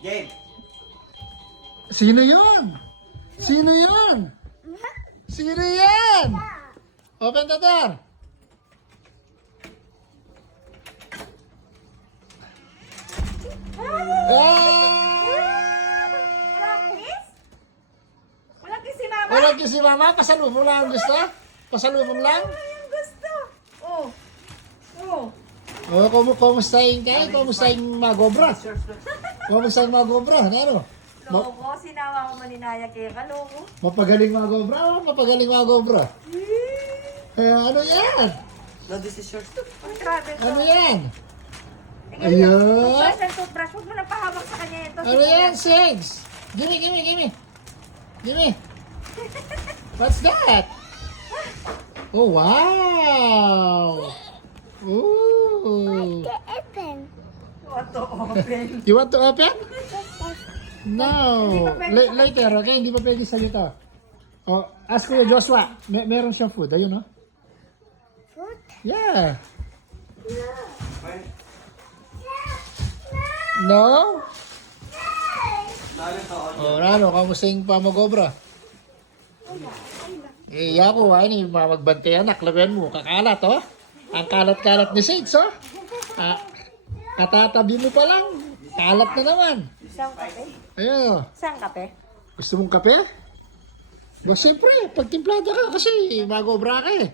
Game. Sino yun? Sino yun? Sino yan? Open the door. Walang kiss si Mama? Walang kiss si Mama? Pasalubong lang ang gusto? Pasalubong lang? Yung gusto. Oh. Oh. Oh, kumustahin kayo? Kumustahin magobra? Kumustahin magobra? Ano? Loko, sinawa ko maninaya kaya ka, loko. Mapagaling magobra? Oh, mapagaling magobra. Ano yan? No, this is yours too. Ang grabe to. Ano yan? Tingnan Ayun. mo, toothbrush ng toothbrush. Huwag mo nang pahawak sa kanya ito. Ano yan, Sigs? Gimme. Gimme. What's that? Oh, wow. Ooh. What to open? You want to open? No. Later, okay? Hindi pa pwede sa'yo to. Oh, ask Kuya Joshua. Meron siyang food. Ayun, no? Food? Yeah. No? Oh, Rano, kamusta yung pamagobra? Eh, ako, ini magbantay anak, labihan mo, kakalat, oh. Ang kalat-kalat ni Sage, oh. Katatabi mo pa lang, kalat na naman. Isang kape? Ayun, oh. Isang kape? Gusto mong kape? Ba, siyempre, pagtimplada ka kasi magobra ka eh.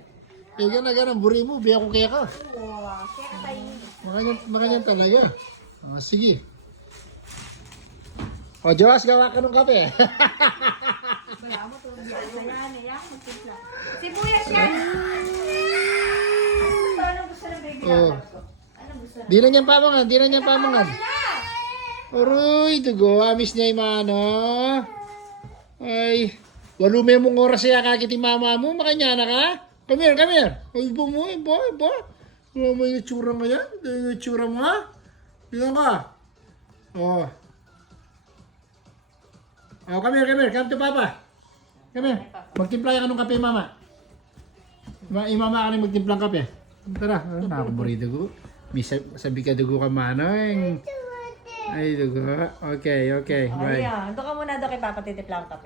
Eh, gana-gana, buri mo, biya ko kaya ka. Wow, kaya ka tayo. Makanyan talaga. Oh, sige. O, Joas, gawa ka ng kape. Wala mo to. Ayan, magtimpla. Sibuyas yan! Anong gusto ng baby Oh. Anong gusto ng... Di na niyang pamangan, Aroy, dugo, amis niya yung mano. Ay, walume mong oras siya kakiti mama mo, makanya na ka. Come here. Ay, iba mo. Wala mo yung itsura mo yan. Yung itsura mo, ha? Tingnan ka. Oh. Oh, come here. Come to Papa. Come here. Magtimpla ka ng kape, Mama. Imama ka na magtimplang kape. Tara, nakakaburido ko. May sabi ka dugo ka, Manong. Ay, dugo. Okay. Bye. Ayan, doon ka muna doon kay Papa titipla ang kape.